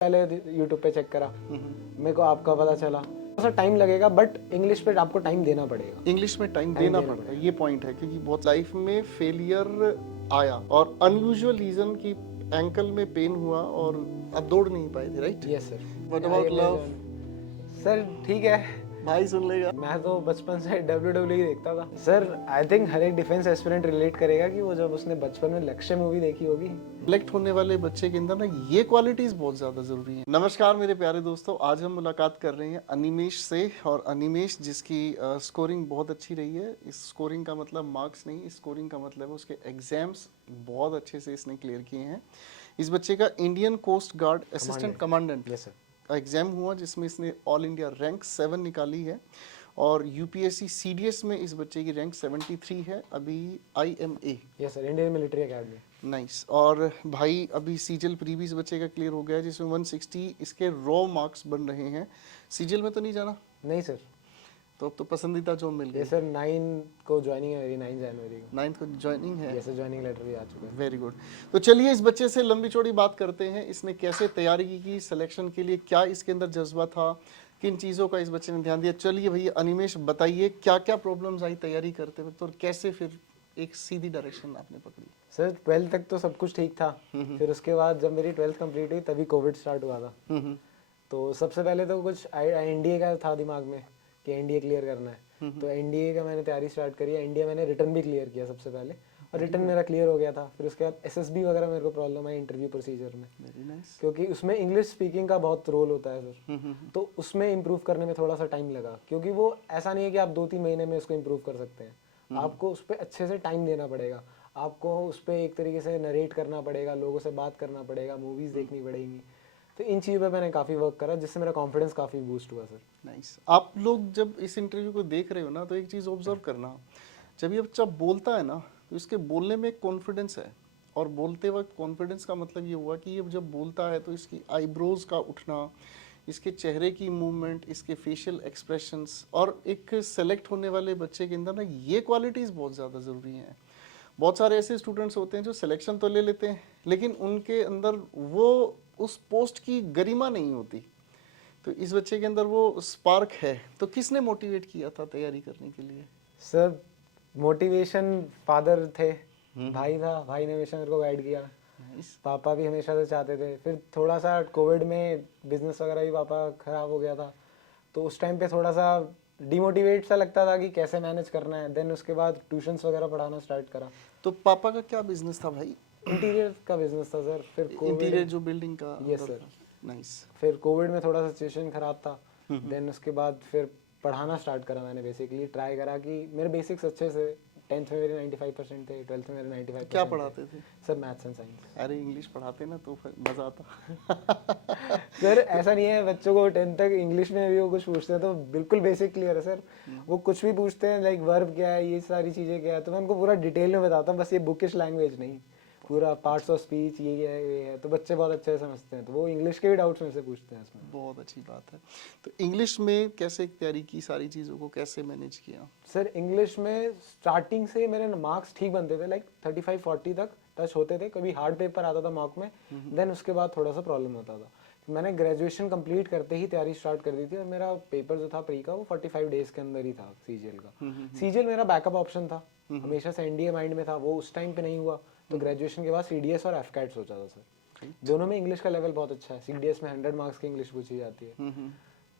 पहले यूट्यूब पे चेक करा, मेरे को आपका पता चला। थोड़ा सा टाइम लगेगा बट इंग्लिश पे आपको टाइम देना पड़ेगा। इंग्लिश में टाइम देना पड़ता है, ये पॉइंट है, क्योंकि बहुत लाइफ में फेलियर आया और अनयूजुअल रीजन की एंकल में पेन हुआ और आप दौड़ नहीं पाए थे, right? Yes sir. What about love? Sir ठीक है, भाई सुन लेगा। मैं तो बचपन से WWE देखता था सर। आई थिंक हर एक डिफेंस एस्पिरेंट रिलेट करेगा कि वो जब उसने बचपन में लक्ष्य मूवी देखी होगी। सिलेक्ट होने वाले बच्चे के अंदर ना ये क्वालिटीज बहुत ज्यादा जरूरी है। नमस्कार मेरे प्यारे दोस्तों, आज हम मुलाकात कर रहे हैं अनिमेश से। और अनिमेश जिसकी स्कोरिंग बहुत अच्छी रही है। इस स्कोरिंग का मतलब मार्क्स नहीं, इस स्कोरिंग का मतलब है उसके एग्जाम्स बहुत अच्छे से इसने क्लियर किए हैं। इस बच्चे का Indian coast guard assistant commandant exam हुआ जिसमें इसने ऑल इंडिया रैंक 7 निकाली है। और यूपीएससी सीडीएस में इस बच्चे की रैंक 73 है अभी IMA। Yes sir, Indian military academy. Nice. और भाई अभी सीजल प्री इस बच्चे का क्लियर हो गया है जिसमें 160 इसके रॉ मार्क्स बन रहे हैं। सीजल में तो नहीं जाना? नहीं सर। तो अब तो पसंदीदा जॉब मिल गई। यस सर, 9 को ज्वाइनिंग है मेरी, 9 जनवरी को। 9 को ज्वाइनिंग है। यस सर, ज्वाइनिंग लेटर भी आ चुका है। Very good. तो चलिए इस बच्चे से लंबी चौड़ी बात करते हैं। इसने कैसे तैयारी की सिलेक्शन के लिए, क्या इसके अंदर जज्बा था, किन चीज़ों का इस बच्चे ने ध्यान दिया। चलिए भैया अनिमेश बताइए क्या क्या प्रॉब्लम्स आई तैयारी करते वक्त और कैसे फिर एक सीधी डायरेक्शन आपने पकड़ी। सर 12th तक तो सब कुछ ठीक था। फिर उसके बाद जब मेरी 12th कंप्लीट हुई तभी कोविड स्टार्ट हुआ था। तो सबसे पहले तो कुछ एनडीए का था दिमाग में कि एनडीए क्लियर करना है। तो एनडीए का मैंने तैयारी स्टार्ट करी है। एनडीए मैंने रिटर्न भी क्लियर किया सबसे पहले, और रिटर्न मेरा क्लियर हो गया था। फिर उसके बाद एसएसबी वगैरह मेरे को प्रॉब्लम आई इंटरव्यू प्रोसीजर में। Very nice. क्योंकि उसमें इंग्लिश स्पीकिंग का बहुत रोल होता है सर। तो उसमें इम्प्रूव करने में थोड़ा सा टाइम लगा, क्योंकि वो ऐसा नहीं है कि आप 2-3 महीने में उसको इम्प्रूव कर सकते हैं। आपको उस पर अच्छे से टाइम देना पड़ेगा। आपको उस पर एक तरीके से नरेट करना पड़ेगा, लोगों से बात करना पड़ेगा, मूवीज़ देखनी पड़ेगी। तो इन चीज़ों पे मैंने काफ़ी वर्क करा जिससे मेरा कॉन्फिडेंस काफ़ी बूस्ट हुआ सर। नाइस। आप लोग जब इस इंटरव्यू को देख रहे हो ना, तो एक चीज़ ऑब्जर्व करना, जब ये बच्चा बोलता है ना तो इसके बोलने में कॉन्फिडेंस है। और बोलते वक्त कॉन्फिडेंस का मतलब ये हुआ कि ये जब बोलता है तो इसकी आईब्रोज का उठना, इसके चेहरे की मूवमेंट, इसके फेशियल एक्सप्रेशंस, और एक सेलेक्ट होने वाले बच्चे के अंदर ना ये क्वालिटीज़ बहुत ज़्यादा ज़रूरी हैं। बहुत सारे ऐसे स्टूडेंट्स होते हैं जो सिलेक्शन तो ले लेते हैं लेकिन उनके अंदर वो उस पोस्ट की गरिमा नहीं होती। तो इस बच्चे के अंदर वो स्पार्क है। तो किसने मोटिवेट किया था तैयारी करने के लिए? सर मोटिवेशन फादर थे, भाई था, भाई ने हमेशा मेरे को गाइड किया। पापा भी हमेशा से चाहते थे। फिर थोड़ा सा कोविड में बिजनेस वगैरह भी पापा खराब हो गया था, तो उस टाइम पे थोड़ा सा डिमोटिवेट सा लगता था कि कैसे मैनेज करना है। देन उसके बाद ट्यूशन्स वगैरह पढ़ाना स्टार्ट करा। तो पापा का क्या बिजनेस था भाई? इंटीरियर का बिजनेस था सर। फिर इंटीरियर जो बिल्डिंग का? Yes sir. नाइस। फिर कोविड में थोड़ा सा सिचुएशन खराब था। देन उसके बाद फिर पढ़ाना स्टार्ट करा मैंने। बेसिकली ट्राई करा कि मेरे बेसिक्स अच्छे से, 10th में मेरे 95% थे, 12th में मेरे 95%। क्या पढ़ाते थे सर? Maths and science. अरे इंग्लिश पढ़ाते ना तो मजा आता। सर ऐसा नहीं है, बच्चों को 10th तक इंग्लिश में भी वो कुछ पूछते हैं तो बिल्कुल बेसिक क्लियर है सर। वो कुछ भी पूछते हैं लाइक वर्ब क्या है, ये सारी चीज़ें क्या है, तो मैं उनको पूरा डिटेल में बताता हूँ। बस ये बुकिश लैंग्वेज नहीं, पूरा पार्ट्स ऑफ स्पीच ये है, तो बच्चे बहुत अच्छे से समझते हैं। तो वो इंग्लिश के भी डाउट्स मेरे से पूछते हैं इसमें। बहुत अच्छी बात है। तो इंग्लिश में कैसे तैयारी की, सारी चीज़ों को कैसे मैनेज किया? सर इंग्लिश में स्टार्टिंग से मेरे मार्क्स ठीक बनते थे, लाइक 35-40 तक टच होते थे। कभी हार्ड पेपर आता था मॉक में, देन उसके बाद थोड़ा सा प्रॉब्लम होता था। मैंने ग्रेजुएशन कंप्लीट करते ही तैयारी स्टार्ट कर दी थी, और मेरा पेपर जो था प्री का वो 45 डेज के अंदर ही था सीजीएल का। सीजीएल मेरा बैकअप ऑप्शन था, हमेशा से एनडीए माइंड में था। वो उस टाइम पे नहीं हुआ, तो ग्रेजुएशन के बाद सीडीएस और एफकैट सोचा था सर। दोनों में इंग्लिश का लेवल बहुत अच्छा है। सीडीएस में 100 मार्क्स की इंग्लिश पूछी जाती है,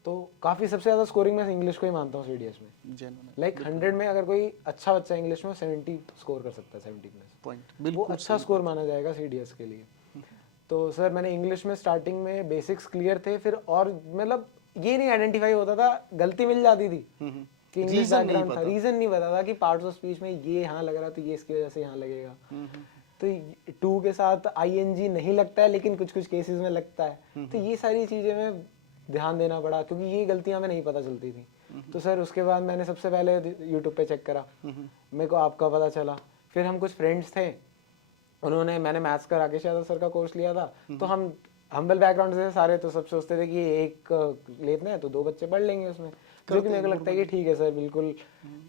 तो काफ़ी सबसे ज़्यादा स्कोरिंग मैं इंग्लिश को ही मानता हूँ सीडीएस में। लाइक 100 में अगर कोई अच्छा बच्चा इंग्लिश में 70 स्कोर कर सकता है, 70 प्लस पॉइंट, वो अच्छा स्कोर माना जाएगा सीडीएस के लिए। तो सर मैंने इंग्लिश में स्टार्टिंग में बेसिक्स क्लियर थे। फिर और मतलब ये नहीं आइडेंटिफाई होता था, गलती मिल जाती थी कि इंग्लिश बैकग्राउंड था, रीजन नहीं पता था कि पार्ट्स ऑफ स्पीच में ये यहाँ लग रहा तो ये इसकी वजह से यहाँ लगेगा। तो 2 के साथ आईएनजी नहीं लगता है लेकिन कुछ कुछ केसेस में लगता है। तो ये सारी चीज़ें में ध्यान देना पड़ा, क्योंकि ये गलतियां में नहीं पता चलती थी। तो सर उसके बाद मैंने सबसे पहले यूट्यूब पे चेक करा, मेरे को आपका पता चला। फिर हम कुछ फ्रेंड्स थे, मैंने मैथ्स का राकेश यादव सर का कोर्स लिया था। तो हम हम्बल बैकग्राउंड से सारे, तो सब सोचते थे कि एक लेते हैं तो 2 बच्चे पढ़ लेंगे उसमें। जो कि मेरे को लगता है कि ठीक है सर, बिल्कुल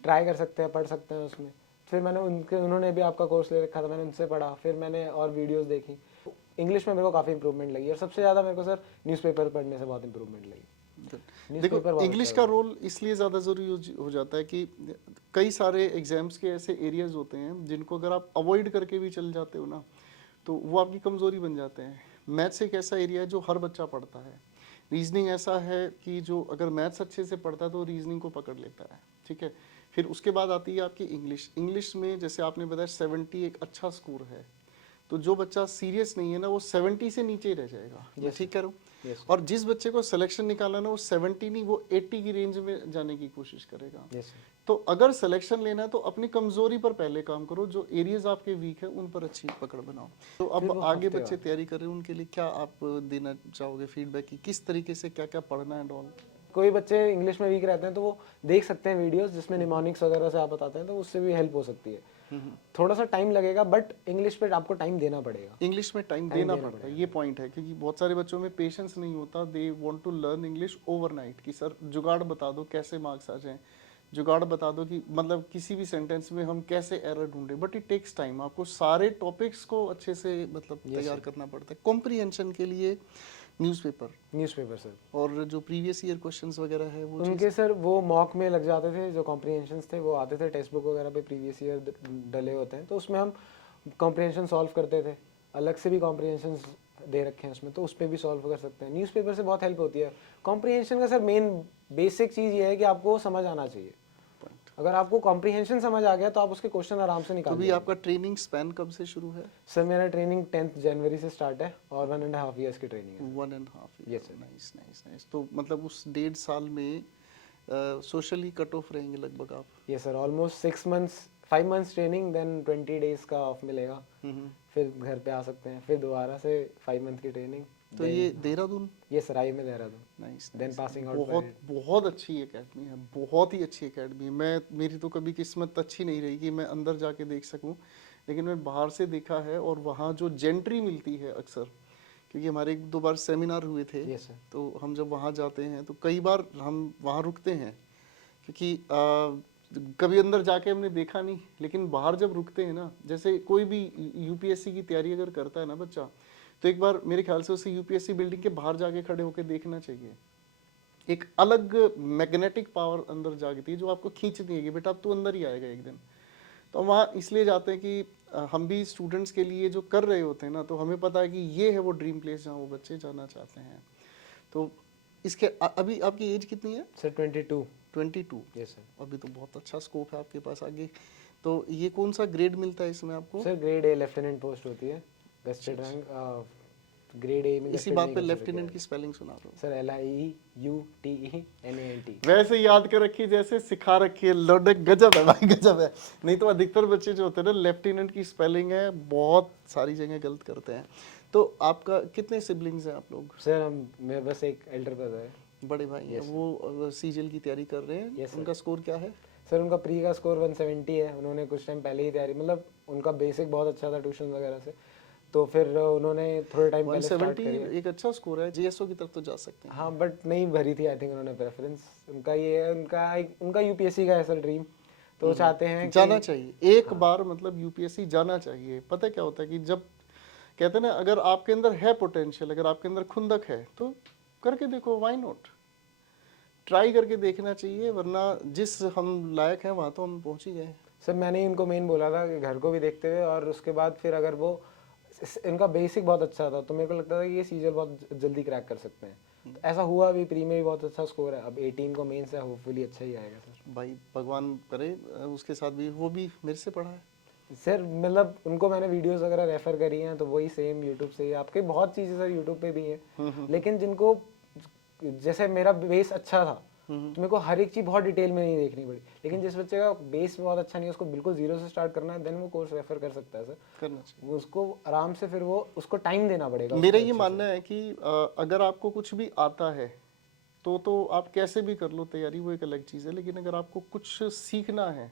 ट्राई कर सकते हैं, पढ़ सकते हैं उसमें। फिर मैंने उन्होंने भी आपका कोर्स ले रखा था, मैंने उनसे पढ़ा। फिर मैंने और वीडियोस देखी। इंग्लिश में मेरे को काफ़ी इंप्रूवमेंट लगी और सबसे ज़्यादा मेरे को सर न्यूज़पेपर पढ़ने से बहुत इंप्रूवमेंट लगी। देखो बहुत इंग्लिश अच्छा का रोल इसलिए ज़्यादा ज़रूरी हो जाता है कि कई सारे एग्जाम्स के ऐसे एरियाज होते हैं जिनको अगर आप अवॉइड करके भी चल जाते हो ना तो वो आपकी कमज़ोरी बन जाते हैं। मैथ्स एक ऐसा एरिया है जो हर बच्चा पढ़ता है। रीजनिंग ऐसा है कि जो अगर मैथ्स अच्छे से पढ़ता है तो रीजनिंग को पकड़ लेता है, ठीक है। फिर उसके बाद आती है आपकी इंग्लिश। इंग्लिश में जैसे आपने बताया 70 एक अच्छा स्कोर है, तो जो बच्चा सीरियस नहीं है ना वो 70 से नीचे ही रह जाएगा। मैं ठीक कह रहा हूँ? Yes, और जिस बच्चे को सिलेक्शन निकालना ना वो 70 नहीं वो 80 की रेंज में जाने की कोशिश करेगा। Yes, sir. तो अगर सिलेक्शन लेना है तो अपनी कमजोरी पर पहले काम करो, जो एरियाज आपके वीक है उन पर अच्छी पकड़ बनाओ। तो फिर अब वो आगे हफ्ते बच्चे बाद। तैयारी कर रहे हैं उनके लिए क्या आप देना चाहोगे फीडबैक की किस तरीके से क्या क्या पढ़ना है डॉल? कोई बच्चे इंग्लिश में वीक रहते हैं तो वो देख सकते हैं वीडियोस जिसमें निमोनिक्स वगैरह से आप बताते हैं, तो उससे भी हेल्प हो सकती है। थोड़ा सा टाइम लगेगा बट इंग्लिश पे आपको टाइम देना पड़ेगा। इंग्लिश में टाइम देना पड़ता है, ये पॉइंट है, क्योंकि बहुत सारे बच्चों में पेशेंस नहीं होता। They want to learn English overnight कि सर जुगाड़ बता दो कैसे मार्क्स आ जाएं, जुगाड़ बता दो कि मतलब किसी भी सेंटेंस में हम कैसे एरर ढूंढे। बट इट टेक्स टाइम, आपको सारे टॉपिक्स को अच्छे से मतलब तैयार करना पड़ता है। कॉम्प्रिहेंशन के लिए न्यूज़पेपर सर, और जो प्रीवियस ईयर क्वेश्चंस वगैरह है वो उनके सर वो मॉक में लग जाते थे, जो कॉम्प्रिहेंशंस थे वो आते थे टेक्स्ट बुक वगैरह पे, प्रीवियस ईयर डले होते हैं तो उसमें हम कॉम्प्रिहेंशन सॉल्व करते थे। अलग से भी कॉम्प्रिहेंशंस दे रखे हैं उसमें, तो उस पर भी सॉल्व कर सकते हैं। न्यूज़पेपर से बहुत हेल्प होती है। कॉम्प्रिहेंशन का सर मेन बेसिक चीज़ ये है कि आपको समझ आना चाहिए। अगर आपको कॉम्प्रिहेंशन समझ आ गया तो आप उसके क्वेश्चन आराम से निकाल तो भी आपका ट्रेनिंग स्पैन कब से शुरू है? सर मेरा ट्रेनिंग 10th जनवरी से स्टार्ट है और 1.5 years की ट्रेनिंग है। 1.5 Yes, sir. Nice nice nice. तो मतलब उस 1.5 साल में सोशली कट ऑफ रहेंगे लगभग आप? ये sir almost 5 months training, then 20 days का ऑफ मिलेगा, फिर घर पे आ सकते हैं, फिर दोबारा से 5 month की ट्रेनिंग। तो ये देहरादून? ये सराई में Dehradun. Nice. Then passing out. बहुत बहुत अच्छी एकेडमी है, बहुत ही अच्छी एकेडमी है। मैं मेरी तो कभी किस्मत अच्छी नहीं रही कि मैं अंदर जाके देख सकूं, लेकिन मैं बाहर से देखा है। और वहाँ जो जेंट्री मिलती है अक्सर, क्योंकि हमारे 1-2 बार सेमिनार हुए थे, Yes, sir. तो हम जब वहाँ जाते हैं तो कई बार हम वहाँ रुकते हैं, क्योंकि कभी अंदर जाके हमने देखा नहीं, लेकिन बाहर जब रुकते हैं ना, जैसे कोई भी यूपीएससी की तैयारी अगर करता है ना बच्चा, तो एक बार मेरे ख्याल से उसे यूपीएससी बिल्डिंग के बाहर जाके खड़े होकर देखना चाहिए। एक अलग मैग्नेटिक पावर अंदर जागती है जो आपको खींचती है कि बेटा अब तू अंदर ही आएगा एक दिन। तो हम वहाँ इसलिए जाते हैं कि हम भी स्टूडेंट्स के लिए जो कर रहे होते हैं ना, तो हमें पता है कि ये है वो ड्रीम प्लेस जहाँ वो बच्चे जाना चाहते हैं। तो इसके अभी आपकी एज कितनी है? सर 22। 22। Yes sir. अभी तो बहुत अच्छा स्कोप है आपके पास आगे। तो ये कौन सा ग्रेड मिलता है इसमें आपको? Sir grade A lieutenant post होती है, गस्टेड रैंक। ग्रेड ए में इसी बात पे लेफ्टिनेंट की स्पेलिंग सुना दो सर। LIEUTENANT। वैसे याद कर रखी जैसे सिखा रखी है, लौडक गजब है भाई, गजब है। नहीं तो अधिकतर बच्चे जो होते हैं ना, लेफ्टिनेंट की स्पेलिंग है बहुत सारी जगह गलत करते हैं। तो आपका कितने सिबलिंग्स हैं आप लोग? सर मैं बस एक एल्डर ब्रदर है। बड़े भाई हैं वो सीजीएल की तैयारी कर रहे हैं। Yes, sir. उनका स्कोर क्या है? सर उनका प्री का स्कोर 170 है। उन्होंने कुछ टाइम पहले ही तैयारी, मतलब उनका बेसिक बहुत अच्छा था ट्यूशन वगैरह से, तो फिर उन्होंने थोड़े टाइम पहले स्टार्ट 170 करी। एक अच्छा स्कोर है, जीएसओ की तरफ तो जा सकते हैं। हाँ बट नहीं भरी थी आई थिंक उन्होंने प्रेफरेंस। उनका ये है, उनका यूपीएससी का है सर ड्रीम, तो वो चाहते हैं जाना चाहिए एक बार, मतलब यूपीएससी जाना चाहिए। पता है क्या होता है कि जब कहते हैं ना, अगर आपके अंदर है पोटेंशियल, अगर आपके अंदर खुंदक है तो करके देखो, व्हाई नॉट, ट्राई करके देखना चाहिए। वरना जिस हम लायक हैं वहाँ तो हम पहुँच ही गए। सर मैंने इनको मेन बोला था कि घर को भी देखते हुए, और उसके बाद फिर अगर वो इनका बेसिक बहुत अच्छा था तो मेरे को लगता था कि ये सीजन बहुत जल्दी क्रैक कर सकते हैं। तो ऐसा हुआ भी, प्री में भी बहुत अच्छा स्कोर है। अब 18 को मेंस है, होपफुली अच्छा ही आएगा सर। भाई भगवान करे। उसके साथ भी वो भी मेरे से पढ़ा है सर, मतलब उनको मैंने वीडियोस वगैरह रेफर करी हैं तो वही सेम यूट्यूब से ही। आपके बहुत चीज़ें सर यूट्यूब पे भी हैं, लेकिन जिनको जैसे मेरा बेस अच्छा था तो मेरे को हर एक चीज़ बहुत डिटेल में नहीं देखनी पड़ी। लेकिन जिस बच्चे का बेस बहुत अच्छा नहीं है, उसको बिल्कुल जीरो से स्टार्ट करना है, देन वो कोर्स रेफर कर सकता है सर। करना चाहिए वो उसको आराम से, फिर वो उसको टाइम देना पड़ेगा। मेरा ये मानना है कि अगर आपको कुछ भी आता है तो आप कैसे भी कर लो तैयारी, वो एक अलग चीज़ है। लेकिन अगर आपको कुछ सीखना है,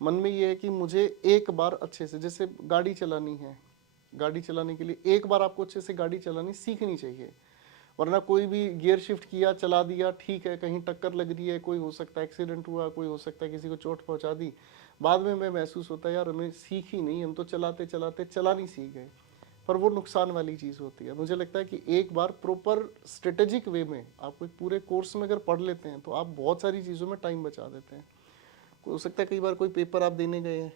मन में ये है कि मुझे एक बार अच्छे से, जैसे गाड़ी चलानी है, गाड़ी चलाने के लिए एक बार आपको अच्छे से गाड़ी चलानी सीखनी चाहिए। वरना कोई भी गियर शिफ्ट किया, चला दिया, ठीक है, कहीं टक्कर लग रही है, कोई हो सकता है एक्सीडेंट हुआ, कोई हो सकता है किसी को चोट पहुंचा दी, बाद में मैं महसूस होता है यार हमें सीख ही नहीं, हम तो चलाते चलाते चला नहीं सीख गए। पर वो नुकसान वाली चीज़ होती है। मुझे लगता है कि एक बार प्रॉपर स्ट्रेटेजिक वे में आप कोई पूरे कोर्स में अगर पढ़ लेते हैं तो आप बहुत सारी चीज़ों में टाइम बचा देते हैं। हो सकता है कई बार कोई पेपर आप देने गए हैं,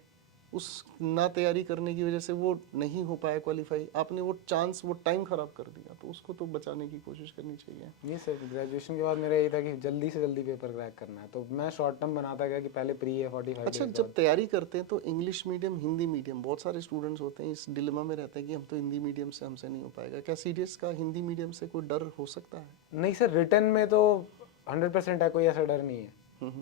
उस ना तैयारी करने की वजह से वो नहीं हो पाया क्वालिफाई, आपने वो चांस, वो टाइम ख़राब कर दिया, तो उसको तो बचाने की कोशिश करनी चाहिए। ये सर ग्रेजुएशन के बाद मेरा यही था कि जल्दी से जल्दी पेपर क्रैक करना है, तो मैं शॉर्ट टर्म बनाता गया कि पहले प्री है 45 अच्छा, डेज जब तैयारी करते हैं तो इंग्लिश मीडियम, हिंदी मीडियम, बहुत सारे स्टूडेंट्स होते हैं इस डिलेमा में रहते हैं कि हम तो हिंदी मीडियम से हमसे नहीं हो पाएगा। क्या सीडीएस का हिंदी मीडियम से कोई डर हो सकता है? नहीं सर, रिटर्न में तो 100% है, कोई ऐसा डर नहीं है,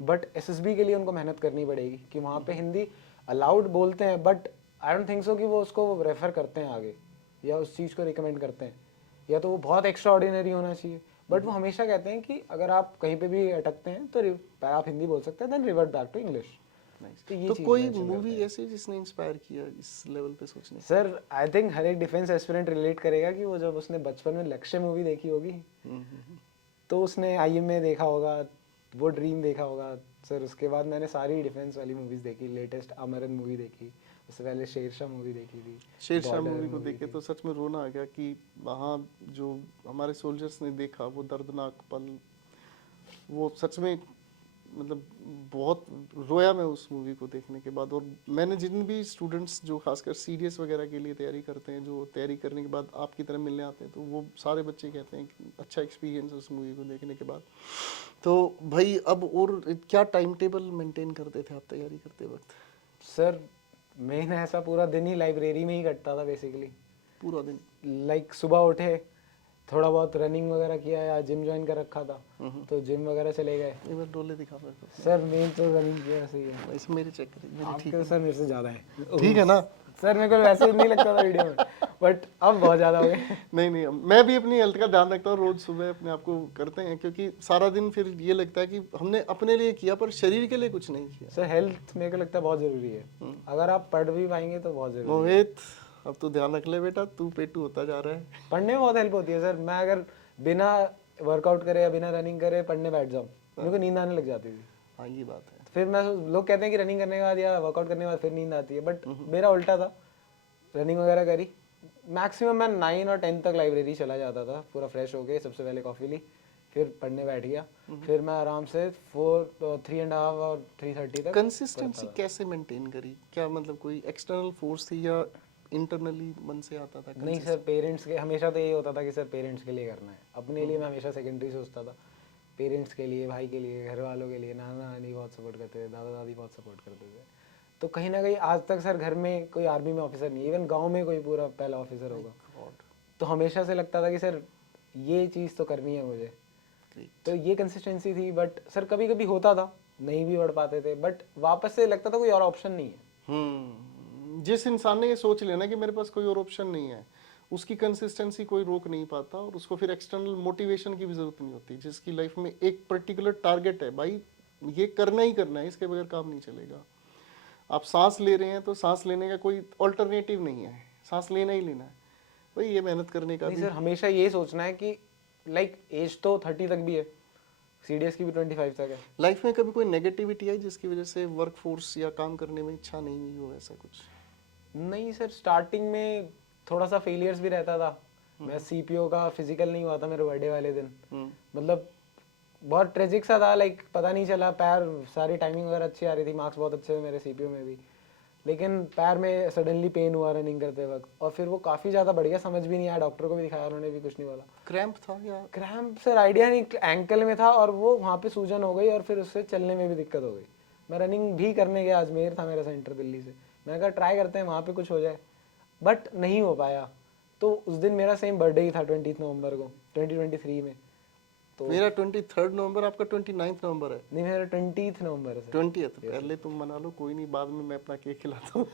बट एसएसबी के लिए उनको मेहनत करनी पड़ेगी कि वहाँ पे हिंदी अलाउड बोलते हैं, but I don't think so कि वो उसको रेफर करते हैं आगे या उस चीज़ को रिकमेंड करते हैं, या तो वो बहुत एक्स्ट्रा ऑर्डिनरी होना चाहिए, बट वो हमेशा कहते हैं कि अगर आप कहीं पे भी अटकते हैं तो आप हिंदी बोल सकते हैं, then revert back to English. तो कोई मूवी ऐसी जिसने इंस्पायर किया इस लेवल पे सोचने? सर आई थिंक हर एक डिफेंस एस्पिरेंट रिलेट करेगा कि वो जब उसने बचपन में लक्ष्य मूवी देखी होगी तो उसने आईएमए देखा होगा, वो ड्रीम देखा होगा सर। उसके बाद मैंने सारी डिफेंस वाली मूवीज देखी, लेटेस्ट अमरन मूवी देखी, उससे पहले शेरशाह मूवी देखी थी। शेरशाह मूवी को देख के तो सच में रोना आ गया कि वहाँ जो हमारे सोल्जर्स ने देखा वो दर्दनाक पल, वो सच में मतलब बहुत रोया मैं उस मूवी को देखने के बाद। और मैंने जिन भी स्टूडेंट्स जो खासकर सीडीएस वगैरह के लिए तैयारी करते हैं, जो तैयारी करने के बाद आपकी तरह मिलने आते हैं, तो वो सारे बच्चे कहते हैं कि अच्छा एक्सपीरियंस उस मूवी को देखने के बाद। तो भाई अब और क्या टाइम टेबल मेंटेन करते थे आप तैयारी करते वक्त? सर मेन ऐसा पूरा दिन ही लाइब्रेरी में ही कटता था बेसिकली, पूरा दिन लाइक सुबह उठे, थोड़ा बहुत रनिंग वगैरह किया या जिम ज्वाइन कर रखा था तो जिम वगैरह चले गए। एक बार डोले दिखा मेरे को। सर मेन तो रनिंग किया सही है। वैसे मेरी चेक करिए, मेरी ठीक आपके सर मेरे से ज़्यादा है। ठीक है ना? सर मेरे को वैसे नहीं लगता था वीडियो में, बट अब बहुत ज़्यादा हो गए। नहीं, मैं भी अपनी हेल्थ का ध्यान रखता हूँ, रोज सुबह अपने आप को करते हैं, क्योंकि सारा दिन फिर ये लगता है कि हमने अपने लिए किया पर शरीर के लिए कुछ नहीं किया। सर हेल्थ मेरे को लगता है बहुत ज़रूरी है, अगर आप पढ़ भी पाएंगे तो बहुत ज़रूरी है। मोहित अब तू ध्यान रख ले बेटा, तू पेटू होता जा रहा है। पढ़ने में बहुत हेल्प होती है सर। मैं अगर बिना वर्कआउट करे या बिना रनिंग करे पढ़ने बैठ जाऊँ, मेरे को नींद आने लग जाती थी। हाँ ये बात है। फिर मैं लोग कहते हैं कि रनिंग करने के बाद या वर्कआउट करने के बाद फिर नींद आती है, बट मेरा उल्टा था। रनिंग वगैरह करी, मैक्सिमम मैं 9 और 10 तक लाइब्रेरी चला जाता था, पूरा फ्रेश हो गए, सबसे पहले कॉफ़ी ली, फिर पढ़ने बैठ गया, फिर मैं आराम से 3.5 और 3:30 तक। कंसिस्टेंसी कैसे मेंटेन करी? क्या मतलब कोई एक्सटर्नल फोर्स थी या इंटरनली मन से आता था? नहीं सर, पेरेंट्स के हमेशा तो यही होता था कि सर पेरेंट्स के लिए करना है, अपने लिए मैं हमेशा सेकेंडरी सोचता था। पेरेंट्स के लिए, भाई के लिए, घर वालों के लिए, नाना नानी बहुत सपोर्ट करते थे, दादा दादी बहुत सपोर्ट करते थे। तो कहीं ना कहीं आज तक सर घर में कोई आर्मी में ऑफिसर नहीं, इवन गांव में कोई पूरा पहला ऑफिसर होगा, तो हमेशा से लगता था कि सर ये चीज़ तो करनी है मुझे। तो ये कंसिस्टेंसी थी, बट सर कभी कभी होता था नहीं भी पढ़ पाते थे, बट वापस से लगता था कोई और ऑप्शन नहीं है। जिस इंसान ने ये सोच लिया ना कि मेरे पास कोई और ऑप्शन नहीं है, उसकी कंसिस्टेंसी कोई रोक नहीं पाता, और उसको फिर एक्सटर्नल मोटिवेशन की भी जरूरत नहीं होती। जिसकी लाइफ में एक पर्टिकुलर टारगेट है, भाई ये करना ही करना है, इसके बगैर काम नहीं चलेगा। आप सांस ले रहे हैं तो सांस लेने का कोई अल्टरनेटिव नहीं है, सांस लेना ही लेना है। भाई ये मेहनत करने का नहीं भी सर, हमेशा ये सोचना है कि लाइक एज तो 30 तक भी है, सीडीएस की भी 25 तक है। लाइफ में कभी कोई नेगेटिविटी आई जिसकी वजह से वर्क फोर्स या काम करने में इच्छा नहीं हुई हो, ऐसा कुछ? नहीं सर, स्टार्टिंग में थोड़ा सा फेलियर्स भी रहता था। मैं सीपीओ का फिजिकल नहीं हुआ था मेरे बर्थडे वाले दिन, मतलब बहुत ट्रेजिक सा था, लाइक पता नहीं चला, पैर सारी टाइमिंग वगैरह अच्छी आ रही थी, मार्क्स बहुत अच्छे थे मेरे सीपीओ में भी, लेकिन पैर में सडनली पेन हुआ रनिंग करते वक्त, और फिर वो काफ़ी ज़्यादा बढ़ गया, समझ भी नहीं आया, डॉक्टर को भी दिखाया, उन्होंने भी कुछ नहीं बोला। क्रैम्प था या? क्रैम्प सर आइडिया नहीं, एंकल में था और वो वहाँ पे सूजन हो गई और फिर उससे चलने में भी दिक्कत हो गई। मैं रनिंग भी करने गया, अजमेर था मेरा सेंटर दिल्ली से, मैंने कहा ट्राई करते हैं वहाँ पे कुछ हो जाए, बट नहीं हो पाया। तो उस दिन मेरा सेम बर्थडे ही था 20 नवंबर को 2023 में। तो मेरा 23 नवंबर, आपका 29 नवंबर है? नहीं, मेरा 20 नवंबर है। 20th पहले तुम मना लो, कोई नहीं, बाद में मैं अपना केक खिलाता हूँ।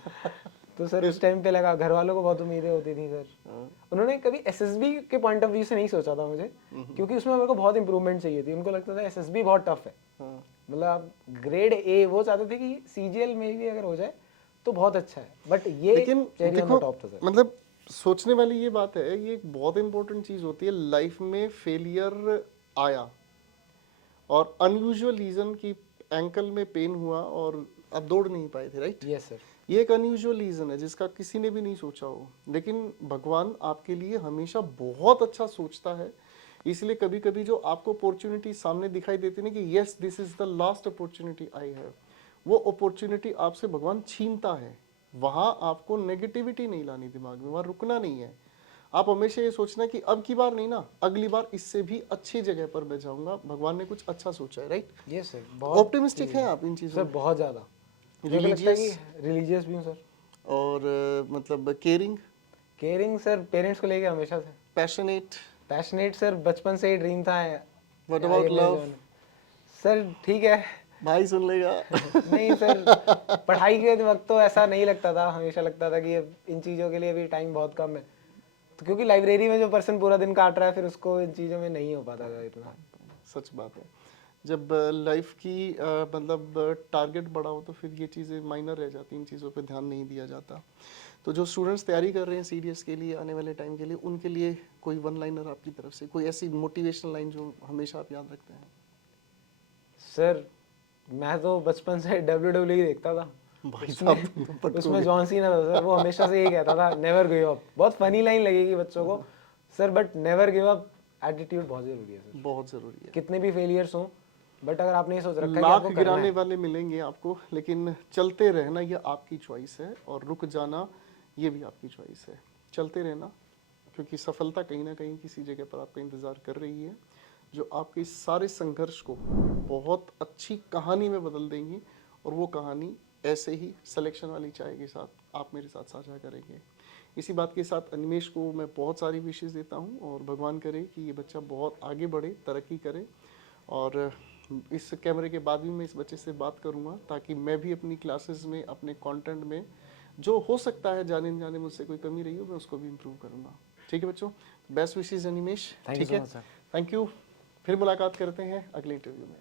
तो सर उस टाइम पे लगा, घर वालों को बहुत उम्मीदें होती थी सर। उन्होंने कभी एसएसबी के पॉइंट ऑफ व्यू से नहीं सोचा था मुझे, क्योंकि उसमें मेरे को बहुत इंप्रूवमेंट चाहिए थी। उनको लगता था एसएसबी बहुत टफ है, मतलब ग्रेड ए, वो चाहते थे कि सीजीएल में भी अगर हो जाए तो बहुत अच्छा है, बट ये लेकिन चेरी ऑन द टॉप था सर। मतलब सोचने वाली ये बात है, ये एक बहुत इंपॉर्टेंट चीज होती है लाइफ में। फेलियर आया और अनयूजुअल रीजन की एंकल में पेन हुआ और आप दौड़ नहीं पाए थे, राइट? Yes sir. ये एक अनयूजुअल रीज़न है जिसका किसी ने भी नहीं सोचा हो, लेकिन भगवान आपके लिए हमेशा बहुत अच्छा सोचता है। इसलिए कभी कभी जो आपको अपॉर्चुनिटी सामने दिखाई देती है ना कि yes this is the last opportunity I have, वो अपॉर्चुनिटी आपसे भगवान छीनता है। वहाँ आपको नेगेटिविटी नहीं लानी दिमाग में, वहाँ रुकना नहीं है। आप हमेशा ये सोचना कि अब की बार नहीं ना, अगली बार इससे भी अच्छी जगह पर मैं जाऊंगा, भगवान ने कुछ अच्छा सोचा है, राइट? यस सर, बहुत ऑप्टिमिस्टिक हैं आप इन चीज़ों सर, में? बहुत ज़्यादा। मेरे को लगता है रिलीजियस कि रिलीजियस भी हूँ सर। और मतलब केयरिंग, केयरिंग सर, पेरेंट्स को लेके हमेशा से। पैशनेट, पैशनेट सर, बचपन से ही ड्रीम था। What about love? सर ठीक है। भाई सुन लेगा। नहीं सर, पढ़ाई के वक्त तो ऐसा नहीं लगता था, हमेशा लगता था कि ये इन चीज़ों के लिए भी टाइम बहुत कम है, तो क्योंकि लाइब्रेरी में जो पर्सन पूरा दिन काट रहा है, फिर उसको इन चीज़ों में नहीं हो पाता था इतना। सच बात है। जब लाइफ की मतलब टारगेट बड़ा हो तो फिर ये चीज़ें माइनर रह जाती हैं, इन चीज़ों पे ध्यान नहीं दिया जाता। तो जो स्टूडेंट्स तैयारी कर रहे हैं सीडीएस के लिए, आने वाले टाइम के लिए, उनके लिए कोई वन लाइनर आपकी तरफ से, कोई ऐसी मोटिवेशनल लाइन जो हमेशा आप याद रखते हैं? सर मैं तो बचपन से WWE देखता था। भाई उसमें साहब उसमें जॉन सीना था सर, वो हमेशा से यही कहता था, नेवर गिव अप। बहुत फनी लाइन लगेगी बच्चों को sir, but never give up attitude बहुत जरूरी है सर। बहुत ज़रूरी है। कितने भी फेलियर्स हों, बट अगर आपने ये सोच रखा है कि लाख आपको करना गिराने है, वाले मिलेंगे आपको, लेकिन चलते रहना ये आपकी चॉइस है, और रुक जाना ये भी आपकी चॉइस है। चलते रहना, क्योंकि सफलता कहीं ना कहीं किसी जगह पर आपका इंतज़ार कर रही है, जो आपके इस सारे संघर्ष को बहुत अच्छी कहानी में बदल देंगी। और वो कहानी ऐसे ही सिलेक्शन वाली चाय के साथ आप मेरे साथ साझा करेंगे। इसी बात के साथ अनिमेश को मैं बहुत सारी विशेष देता हूँ, और भगवान करे कि ये बच्चा बहुत आगे बढ़े, तरक्की करे। और इस कैमरे के बाद भी मैं इस बच्चे से बात करूँगा, ताकि मैं भी अपनी क्लासेस में, अपने कंटेंट में जो हो सकता है जाने न जाने मुझसे कोई कमी रही हो, मैं उसको भी इम्प्रूव करूँगा। ठीक है बच्चों, best wishes Animesh. Thank you ठीक so है, much, sir. Thank you. फिर मुलाकात करते हैं अगले इंटरव्यू में।